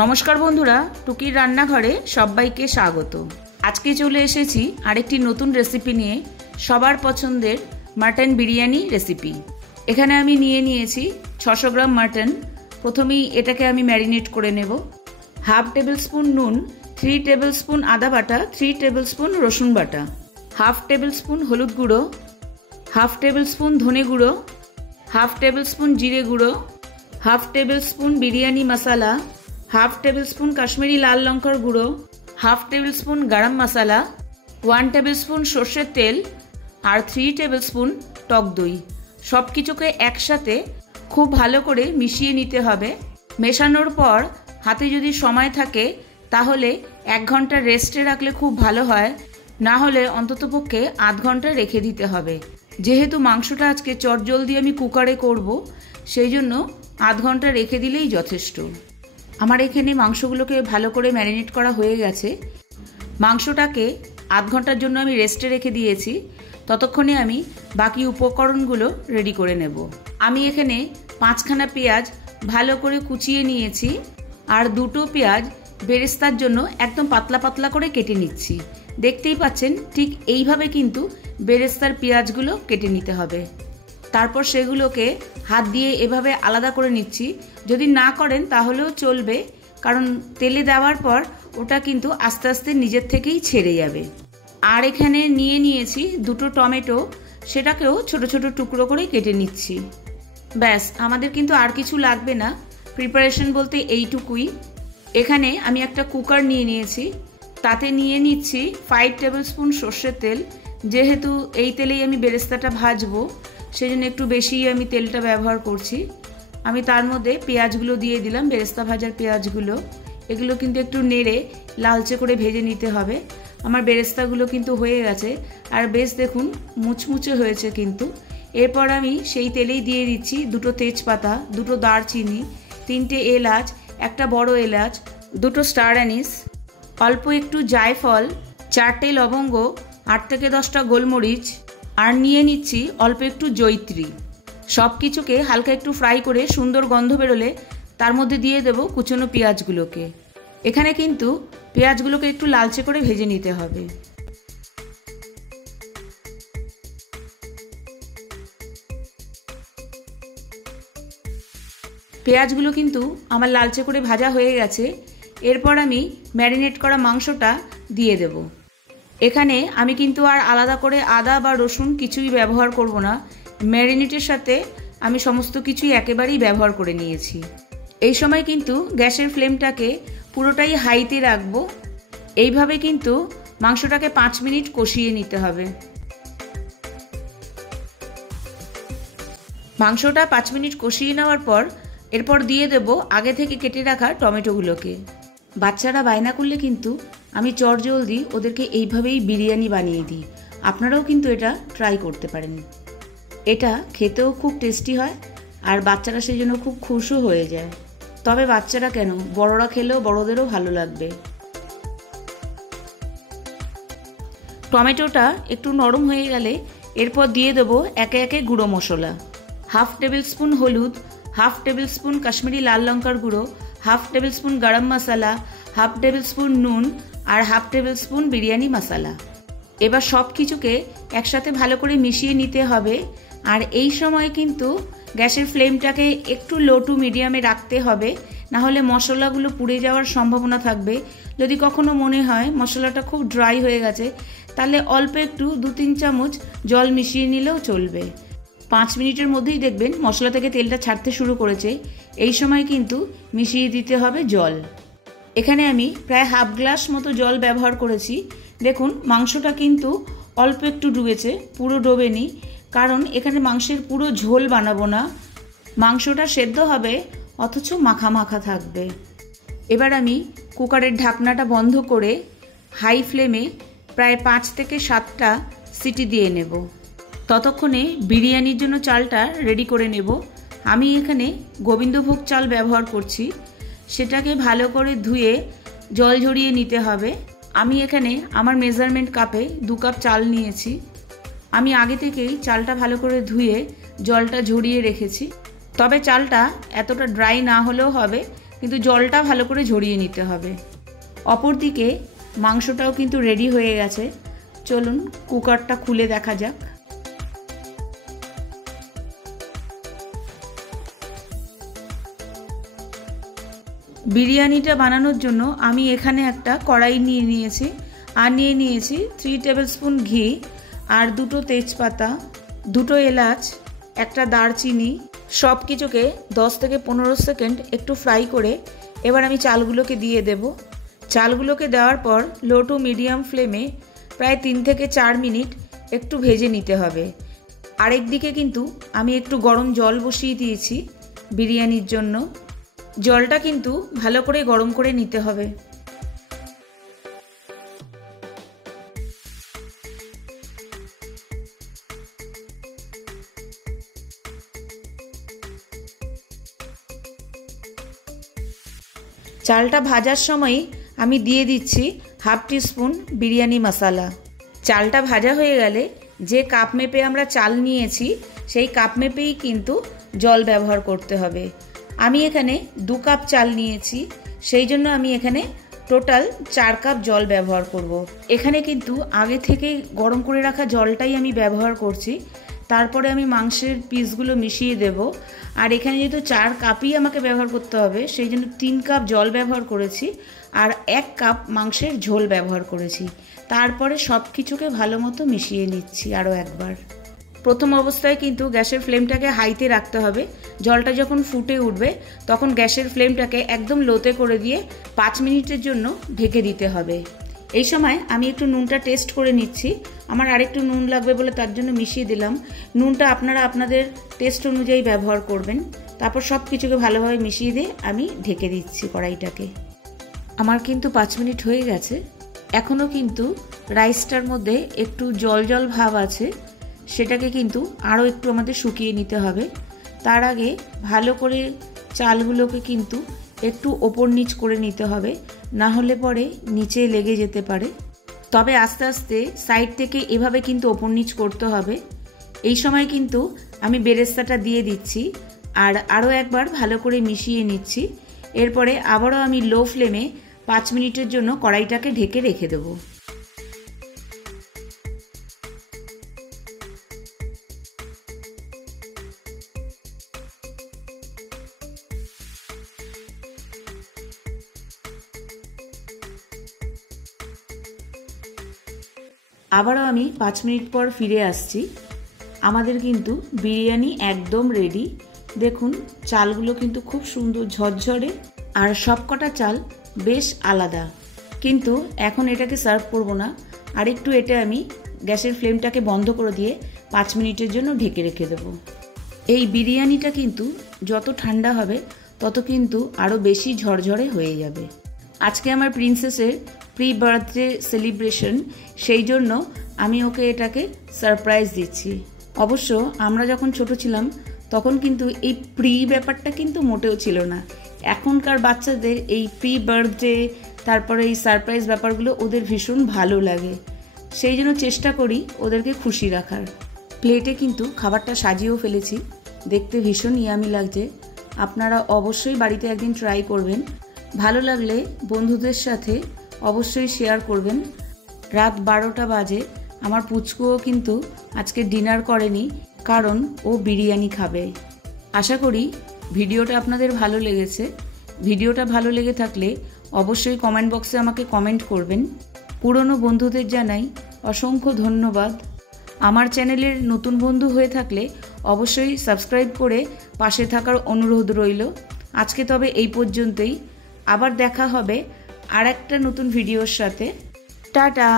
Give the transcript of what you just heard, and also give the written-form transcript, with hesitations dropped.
নমস্কার বন্ধুরা, টুকির রান্নাঘরে সবাইকে স্বাগত। আজকে চলে এসেছি আরেকটি নতুন রেসিপি নিয়ে, সবার পছন্দের মাটন বিরিয়ানি রেসিপি। এখানে আমি নিয়েছি 600 গ্রাম মাটন। প্রথমেই এটাকে আমি ম্যারিনেট করে নেব। হাফ টেবিল স্পুন নুন, 3 টেবিল স্পুন আদা বাটা, 3 টেবিল স্পুন রসুন বাটা, হাফ টেবিল স্পুন হলুদ গুঁড়ো, হাফ টেবিল স্পুন ধনে গুঁড়ো, হাফ টেবিল স্পুন জিরে গুঁড়ো, হাফ টেবিল স্পুন বিরিয়ানি মশলা, হাফ টেবিল স্পুন কাশ্মীরি লাল লঙ্কার গুঁড়ো, হাফ টেবিল স্পুন গরম মশলা, 1 টেবিল স্পুন সর্ষের তেল আর 3 টেবিল স্পুন টক দই। সব কিছুকে একসাথে খুব ভালো করে মিশিয়ে নিতে হবে। মেশানোর পর হাতে যদি সময় থাকে তাহলে 1 ঘন্টা রেস্টে রাখলে খুব ভালো হয়, না হলে অন্ততপক্ষে আধ ঘন্টা রেখে দিতে হবে। যেহেতু মাংসটা আজকে চটজলদি আমি কুকারে করব, সেই জন্য আধ ঘন্টা রেখে দিলেই যথেষ্ট। আমার এখানে মাংসগুলোকে ভালো করে ম্যারিনেট করা হয়ে গেছে। মাংসটাকে আধ ঘন্টার জন্য আমি রেস্টে রেখে দিয়েছি। ততক্ষণে আমি বাকি উপকরণগুলো রেডি করে নেব। আমি এখানে 5খানা পেঁয়াজ ভালো করে কুচিয়ে নিয়েছি আর 2টো পেঁয়াজ বেরেস্তার জন্য একদম পাতলা পাতলা করে কেটে নিচ্ছি। দেখতেই পাচ্ছেন, ঠিক এইভাবে কিন্তু বেরেস্তার পেঁয়াজগুলো কেটে নিতে হবে। তারপর সেগুলোকে হাত দিয়ে এভাবে আলাদা করে নিচ্ছি। যদি না করেন তাহলেও চলবে, কারণ তেলে দেওয়ার পর ওটা কিন্তু আস্তে আস্তে নিজের থেকেই ছেড়ে যাবে। আর এখানে নিয়েছি 2টো টমেটো, সেটাকেও ছোট ছোট টুকরো করে কেটে নিচ্ছি। ব্যাস, আমাদের কিন্তু আর কিছু লাগবে না। প্রিপারেশন বলতে এইটুকুই। এখানে আমি একটা কুকার নিয়েছি, তাতে নিচ্ছি 5 টেবিল স্পুন সর্ষের তেল। যেহেতু এই তেলেই আমি বেরেস্তাটা ভাজবো, সেই জন্য একটু বেশিই আমি তেলটা ব্যবহার করছি। আমি তার মধ্যে পেঁয়াজগুলো দিয়ে দিলাম, বেরেস্তা ভাজার পেঁয়াজগুলো। এগুলো কিন্তু একটু নেড়ে লালচে করে ভেজে নিতে হবে। আমার বেরেস্তাগুলো কিন্তু হয়ে গেছে আর বেশ দেখুন মুচমুচে হয়েছে কিন্তু। এরপর আমি সেই তেলেই দিয়ে দিচ্ছি 2টো তেজপাতা, 2টো দারচিনি, 3টে এলাচ, একটা বড় এলাচ, 2টো স্টার অ্যানিস, অল্প একটু জায়ফল, 4টে লবঙ্গ, 8 থেকে 10টা গোলমরিচ, আর নিচ্ছি অল্প একটু জয়িত্রী। সব কিছুকে হালকা একটু ফ্রাই করে সুন্দর গন্ধ বেরোলে তার মধ্যে দিয়ে দেব কুচনো পেঁয়াজগুলোকে। এখানে কিন্তু পেঁয়াজগুলোকে একটু লালচে করে ভেজে নিতে হবে। পেঁয়াজগুলো কিন্তু আমার লালচে করে ভাজা হয়ে গেছে। এরপর আমি ম্যারিনেট করা মাংসটা দিয়ে দেব। এখানে আমি কিন্তু আর আলাদা করে আদা বা রসুন কিছুই ব্যবহার করব না। ম্যারিনেটের সাথে আমি সমস্ত কিছুই একেবারেই ব্যবহার করে নিয়েছি। এই সময় কিন্তু গ্যাসের ফ্লেমটাকে পুরোটাই হাইতে রাখবো। এইভাবে কিন্তু মাংসটাকে 5 মিনিট কষিয়ে নিতে হবে। মাংসটা 5 মিনিট কষিয়ে নেওয়ার পর এরপর দিয়ে দেব আগে থেকে কেটে রাখা টমেটোগুলোকে। বাচ্চারা বায়না করলে কিন্তু আমি চটজলদি ওদেরকে এইভাবেই বিরিয়ানি বানিয়ে দিই। আপনারাও কিন্তু এটা ট্রাই করতে পারেন। এটা খেতেও খুব টেস্টি হয় আর বাচ্চারা সেই জন্য খুব খুশও হয়ে যায়। তবে বাচ্চারা কেন, বড়রা খেলেও বড়দেরও ভালো লাগবে। টমেটোটা একটু নরম হয়ে গেলে এরপর দিয়ে দেবো একে একে গুঁড়ো মশলা। হাফ টেবিল স্পুন হলুদ, হাফ টেবিল স্পুন কাশ্মীরি লাল লঙ্কার গুঁড়ো, হাফ টেবিল স্পুন গরম মশলা, হাফ টেবিল স্পুন নুন আর হাফ টেবিল স্পুন বিরিয়ানি মশলা। এবার সব কিছুকে একসাথে ভালো করে মিশিয়ে নিতে হবে। আর এই সময় কিন্তু গ্যাসের ফ্লেমটাকে একটু লো টু মিডিয়ামে রাখতে হবে, না হলে মশলাগুলো পুড়ে যাওয়ার সম্ভাবনা থাকবে। যদি কখনো মনে হয় মশলাটা খুব ড্রাই হয়ে গেছে, তাহলে অল্প একটু 2-3 চামচ জল মিশিয়ে নিলেও চলবে। 5 মিনিটের মধ্যেই দেখবেন মশলা থেকে তেলটা ছাড়তে শুরু করেছে। এই সময় কিন্তু মিশিয়ে দিতে হবে জল। এখানে আমি প্রায় হাফ গ্লাস মতো জল ব্যবহার করেছি। দেখুন মাংসটা কিন্তু অল্প একটু ডুবেছে, পুরো ডোবেনি, কারণ এখানে মাংসের পুরো ঝোল বানাবো না। মাংসটা সেদ্ধ হবে অথচ মাখা মাখা থাকবে। এবার আমি কুকারের ঢাকনাটা বন্ধ করে হাই ফ্লেমে প্রায় 5 থেকে 7টা সিটি দিয়ে নেব। ততক্ষণে বিরিয়ানির জন্য চালটা রেডি করে নেব। আমি এখানে গোবিন্দভোগ চাল ব্যবহার করছি। সেটাকে ভালো করে ধুয়ে জল ঝরিয়ে নিতে হবে। আমি এখানে আমার মেজারমেন্ট কাপে 2 কাপ চাল নিয়েছি। আমি আগে থেকেই চালটা ভালো করে ধুয়ে জলটা ঝরিয়ে রেখেছি। তবে চালটা এতটা ড্রাই না হলেও হবে, কিন্তু জলটা ভালো করে ঝরিয়ে নিতে হবে। অপরদিকে মাংসটাও কিন্তু রেডি হয়ে গেছে। চলুন কুকারটা খুলে দেখা যাক। বিরিয়ানিটা বানানোর জন্য আমি এখানে একটা কড়াই নিয়ে নিয়েছি, আর নিয়ে নিয়েছি 3 টেবিল স্পুন ঘি, আর 2টো তেজপাতা, 2টো এলাচ, একটা দারচিনি। সব কিছুকে 10 থেকে 15 সেকেন্ড একটু ফ্রাই করে এবার আমি চালগুলোকে দিয়ে দেব। চালগুলোকে দেওয়ার পর লো টু মিডিয়াম ফ্লেমে প্রায় 3 থেকে 4 মিনিট একটু ভেজে নিতে হবে। আরেক দিকে কিন্তু আমি একটু গরম জল বসিয়ে দিয়েছি বিরিয়ানির জন্য। জলটা কিন্তু ভালো করে গরম করে নিতে হবে। চালটা ভাজার সময় আমি দিয়ে দিচ্ছি 1/2 টিস্পুন বিরিয়ানি মশলা। চালটা ভাজা হয়ে গেলে যে কাপ মেপে আমরা চাল নিয়েছি সেই কাপ মেপেই কিন্তু জল ব্যবহার করতে হবে। আমি এখানে 2 কাপ চাল নিয়েছি, সেই জন্য আমি এখানে টোটাল 4 কাপ জল ব্যবহার করব। এখানে কিন্তু আগে থেকে গরম করে রাখা জলটাই আমি ব্যবহার করছি, তারপরে আমি মাংসের পিসগুলো মিশিয়ে দেব। আর এখানে যেহেতু 4 কাপই আমাকে ব্যবহার করতে হবে, সেই জন্য 3 কাপ জল ব্যবহার করেছি, আর 1 কাপ মাংসের ঝোল ব্যবহার করেছি। তারপরে সব কিছুকে ভালো মতো মিশিয়ে নিচ্ছি আরও একবার। প্রথম অবস্থায় কিন্তু গ্যাসের ফ্লেমটাকে হাইতে রাখতে হবে। জলটা যখন ফুটে উঠবে তখন গ্যাসের ফ্লেমটাকে একদম লোতে করে দিয়ে 5 মিনিটের জন্য ঢেকে দিতে হবে। এই সময় আমি একটু নুনটা টেস্ট করে নিচ্ছি। আমার আরেকটু নুন লাগবে বলে তার জন্য মিশিয়ে দিলাম। নুনটা আপনারা আপনাদের টেস্ট অনুযায়ী ব্যবহার করবেন। তারপর সব কিছুকে ভালোভাবে মিশিয়ে দিয়ে আমি ঢেকে দিচ্ছি কড়াইটাকে। আমার কিন্তু 5 মিনিট হয়ে গেছে। এখনও কিন্তু রাইসটার মধ্যে একটু জল জল ভাব আছে, সেটাকে কিন্তু আরও একটু আমাদের শুকিয়ে নিতে হবে। তার আগে ভালো করে চালগুলোকে কিন্তু একটু ওপর নিচ করে নিতে হবে, না হলে পরে নিচে লেগে যেতে পারে। তবে আস্তে আস্তে সাইড থেকে এভাবে কিন্তু ওপর নিচ করতে হবে। এই সময় কিন্তু আমি বেরেস্তাটা দিয়ে দিচ্ছি আর আরও একবার ভালো করে মিশিয়ে নিচ্ছি। এরপরে আবারও আমি লো ফ্লেমে 5 মিনিটের জন্য কড়াইটাকে ঢেকে রেখে দেবো। আবারও আমি 5 মিনিট পর ফিরে আসছি। আমাদের কিন্তু বিরিয়ানি একদম রেডি। দেখুন চালগুলো কিন্তু খুব সুন্দর ঝরঝরে, আর সবকটা চাল বেশ আলাদা। কিন্তু এখন এটাকে সার্ভ করব না, আর একটু এটা আমি গ্যাসের ফ্লেমটাকে বন্ধ করে দিয়ে 5 মিনিটের জন্য ঢেকে রেখে দেবো। এই বিরিয়ানিটা কিন্তু যত ঠান্ডা হবে তত কিন্তু আরও বেশি ঝরঝরে হয়ে যাবে। আজকে আমার প্রিন্সেসের প্রি বার্থডে সেলিব্রেশন, সেই জন্য আমি ওকে এটাকে সারপ্রাইজ দিচ্ছি। অবশ্য আমরা যখন ছোট ছিলাম তখন কিন্তু এই প্রি ব্যাপারটা কিন্তু মোটেও ছিল না। এখনকার বাচ্চাদের এই প্রি বার্থডে, তারপরে এই সারপ্রাইজ ব্যাপারগুলো ওদের ভীষণ ভালো লাগে। সেই জন্য চেষ্টা করি ওদেরকে খুশি রাখার। প্লেটে কিন্তু খাবারটা সাজিয়েও ফেলেছি, দেখতে ভীষণ ইয়ামি লাগছে। আপনারা অবশ্যই বাড়িতে একদিন ট্রাই করবেন। ভালো লাগলে বন্ধুদের সাথে অবশ্যই শেয়ার করবেন। রাত 12টা বাজে, আমার পুচকুও কিন্তু আজকে ডিনার করেনি, কারণ ও বিরিয়ানি খাবে। আশা করি ভিডিওটা আপনাদের ভালো লেগেছে। ভিডিওটা ভালো লেগে থাকলে অবশ্যই কমেন্ট বক্সে আমাকে কমেন্ট করবেন। পুরনো বন্ধুদের জানাই অসংখ্য ধন্যবাদ। আমার চ্যানেলের নতুন বন্ধু হয়ে থাকলে অবশ্যই সাবস্ক্রাইব করে পাশে থাকার অনুরোধ রইল। আজকে তবে এই পর্যন্তই। আবার দেখা হবে আর একটা নতুন ভিডিওর সাথে। টাটা।